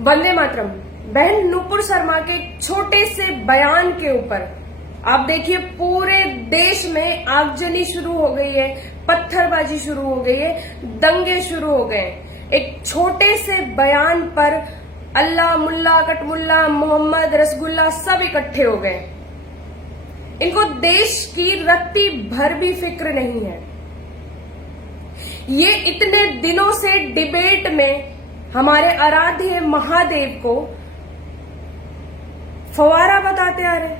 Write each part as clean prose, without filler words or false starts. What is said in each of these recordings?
वंदे मातरम। बहन नुपुर शर्मा के छोटे से बयान के ऊपर आप देखिए पूरे देश में आगजनी शुरू हो गई है, पत्थरबाजी शुरू हो गई है, दंगे शुरू हो गए। एक छोटे से बयान पर अल्लाह मुल्ला कटमुल्ला मोहम्मद रसगुल्ला सब इकट्ठे हो गए। इनको देश की रत्ती भर भी फिक्र नहीं है। ये इतने दिनों से डिबेट में हमारे आराध्य महादेव को फवारा बताते आ रहे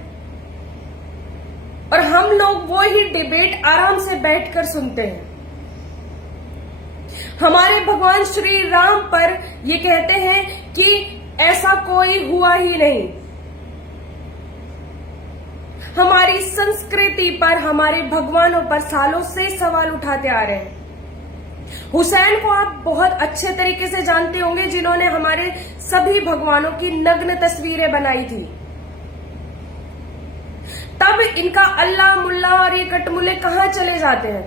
और हम लोग वो ही डिबेट आराम से बैठकर सुनते हैं। हमारे भगवान श्री राम पर ये कहते हैं कि ऐसा कोई हुआ ही नहीं। हमारी संस्कृति पर, हमारे भगवानों पर सालों से सवाल उठाते आ रहे हैं। हुसैन को आप बहुत अच्छे तरीके से जानते होंगे, जिन्होंने हमारे सभी भगवानों की नग्न तस्वीरें बनाई थी। तब इनका अल्लाह मुल्ला और ये कटमुल्ले कहां चले जाते हैं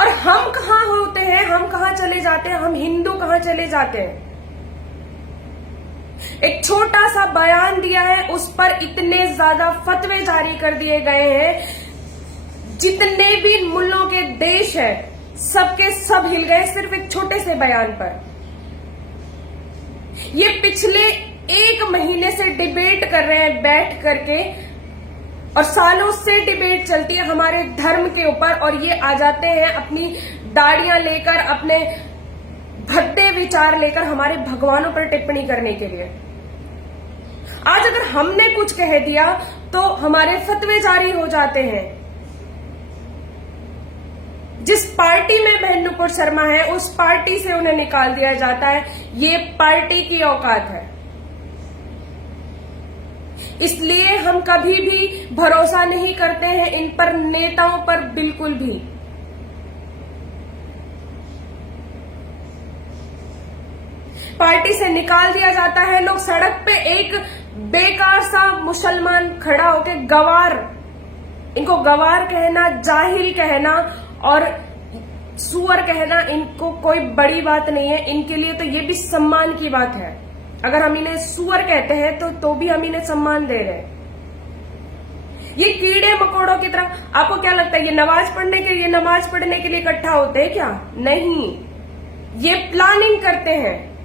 और हम कहां होते हैं, हम कहां चले जाते हैं, हम हिंदू कहां चले जाते हैं। एक छोटा सा बयान दिया है, उस पर इतने ज्यादा फतवे जारी कर दिए गए हैं। जितने भी मुल्लों के देश है सबके सब हिल गए सिर्फ एक छोटे से बयान पर। ये पिछले 1 महीने से डिबेट कर रहे हैं बैठ करके और सालों से डिबेट चलती है हमारे धर्म के ऊपर, और ये आ जाते हैं अपनी दाढ़ियां लेकर, अपने भद्दे विचार लेकर हमारे भगवानों पर टिप्पणी करने के लिए। आज अगर हमने कुछ कह दिया तो हमारे फतवे जारी हो जाते हैं। जिस पार्टी में बहन नुपुर शर्मा है उस पार्टी से उन्हें निकाल दिया जाता है। ये पार्टी की औकात है। इसलिए हम कभी भी भरोसा नहीं करते हैं इन पर, नेताओं पर बिल्कुल भी। पार्टी से निकाल दिया जाता है। लोग सड़क पे एक बेकार सा मुसलमान खड़ा होकर गवार, इनको गवार कहना, जाहिल कहना और सुअर कहना इनको कोई बड़ी बात नहीं है। इनके लिए तो ये भी सम्मान की बात है। अगर हम इन्हें सुअर कहते हैं तो भी हम इन्हें सम्मान दे रहे हैं। ये कीड़े मकोड़ों की तरह, आपको क्या लगता है ये नमाज पढ़ने के लिए इकट्ठा होते हैं क्या? नहीं, ये प्लानिंग करते हैं।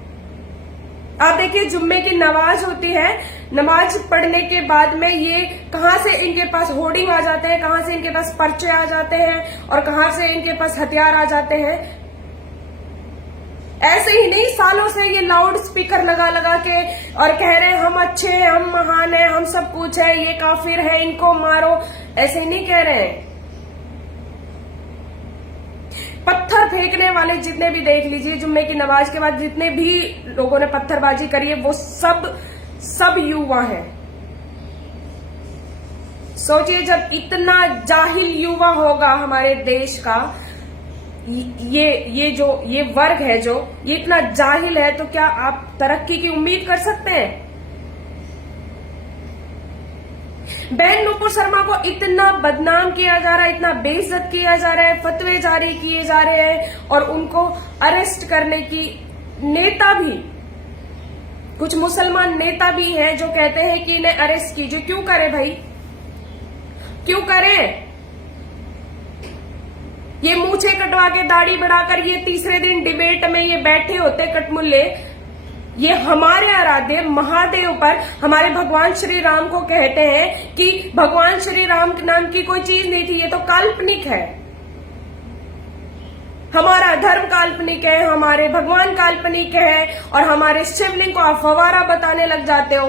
आप देखिए जुम्मे की नमाज होती है, नमाज पढ़ने के बाद में ये कहां से इनके पास होर्डिंग आ जाते हैं, कहां से इनके पास पर्चे आ जाते हैं और कहां से इनके पास हथियार आ जाते हैं। ऐसे ही नहीं, सालों से ये लाउड स्पीकर लगा लगा के और कह रहे हैं हम अच्छे हैं, हम महान हैं, हम सब कुछ है, ये काफिर है, इनको मारो। ऐसे ही नहीं कह रहे हैं। पत्थर फेंकने वाले जितने भी देख लीजिए, जुम्मे की नमाज के बाद जितने भी लोगों ने पत्थरबाजी करी है वो सब युवा हैं। सोचिए जब इतना जाहिल युवा होगा हमारे देश का, ये वर्ग है जो ये इतना जाहिल है, तो क्या आप तरक्की की उम्मीद कर सकते हैं? बहन नुपुर शर्मा को इतना बदनाम किया जा रहा है, इतना बेइज्जत किया जा रहा है, फतवे जारी किए जा रहे हैं और उनको अरेस्ट करने की नेता भी, कुछ मुसलमान नेता भी हैं जो कहते हैं कि इन्हें अरेस्ट कीजिए। क्यों करें भाई, क्यों करें? ये मूछे कटवा के दाढ़ी बढ़ाकर ये तीसरे दिन डिबेट में ये बैठे होते कटमुल्ले। ये हमारे आराध्य महादेव पर, हमारे भगवान श्री राम को कहते हैं कि भगवान श्री राम नाम की कोई चीज नहीं थी, ये तो काल्पनिक है। हमारा धर्म काल्पनिक है, हमारे भगवान काल्पनिक है और हमारे शिवलिंग को आप फवारा बताने लग जाते हो।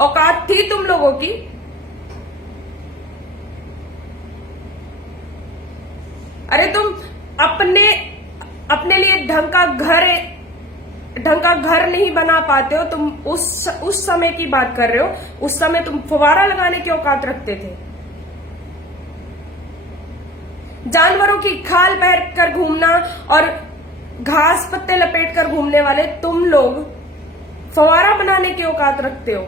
औकात थी तुम लोगों की? अरे तुम अपने लिए ढंग का घर नहीं बना पाते हो। तुम उस समय की बात कर रहे हो, उस समय तुम फवारा लगाने की औकात रखते थे। जानवरों की खाल पहन कर घूमना और घास पत्ते लपेट कर घूमने वाले तुम लोग फवारा बनाने की औकात रखते हो।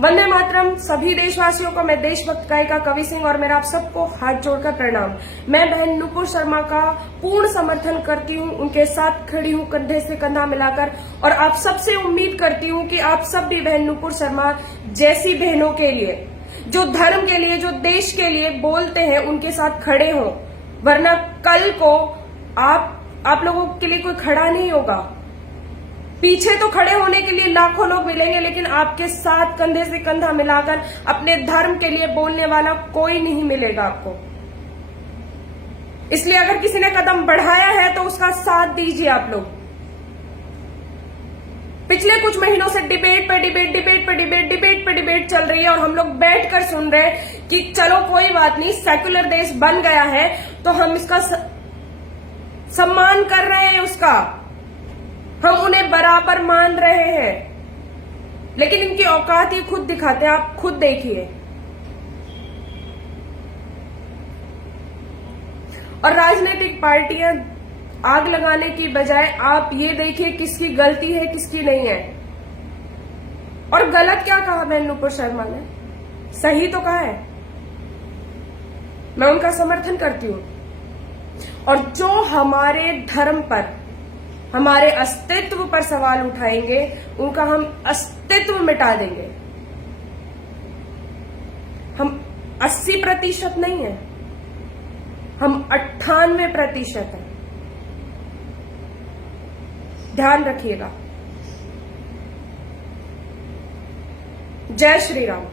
वंदे मातरम। सभी देशवासियों को मैं देशभक्त गायिका कवि सिंह और मेरा आप सबको हाथ जोड़कर प्रणाम। मैं बहन नुपुर शर्मा का पूर्ण समर्थन करती हूँ, उनके साथ खड़ी हूँ कंधे से कंधा मिलाकर, और आप सबसे उम्मीद करती हूँ कि आप सब भी बहन नुपुर शर्मा जैसी बहनों के लिए, जो धर्म के लिए, जो देश के लिए बोलते हैं, उनके साथ खड़े हों। वरना कल को आप लोगों के लिए कोई खड़ा नहीं होगा। पीछे तो खड़े होने के लिए लाखों लोग मिलेंगे, लेकिन आपके साथ कंधे से कंधा मिलाकर अपने धर्म के लिए बोलने वाला कोई नहीं मिलेगा आपको। इसलिए अगर किसी ने कदम बढ़ाया है तो उसका साथ दीजिए आप लोग। पिछले कुछ महीनों से डिबेट पे डिबेट चल रही है और हम लोग बैठकर सुन रहे हैं कि चलो कोई बात नहीं, सेक्युलर देश बन गया है तो हम इसका सम्मान कर रहे हैं, उसका हम उन्हें बराबर मान रहे हैं, लेकिन इनकी औकात ही खुद दिखाते हैं। आप खुद देखिए। और राजनीतिक पार्टियां आग लगाने की बजाय आप ये देखिए किसकी गलती है किसकी नहीं है। और गलत क्या कहा बहन नुपुर शर्मा ने, सही तो कहा है, मैं उनका समर्थन करती हूं। और जो हमारे धर्म पर, हमारे अस्तित्व पर सवाल उठाएंगे, उनका हम अस्तित्व मिटा देंगे। हम 80% नहीं है, हम 98% है। ध्यान रखिएगा। जय श्री राम।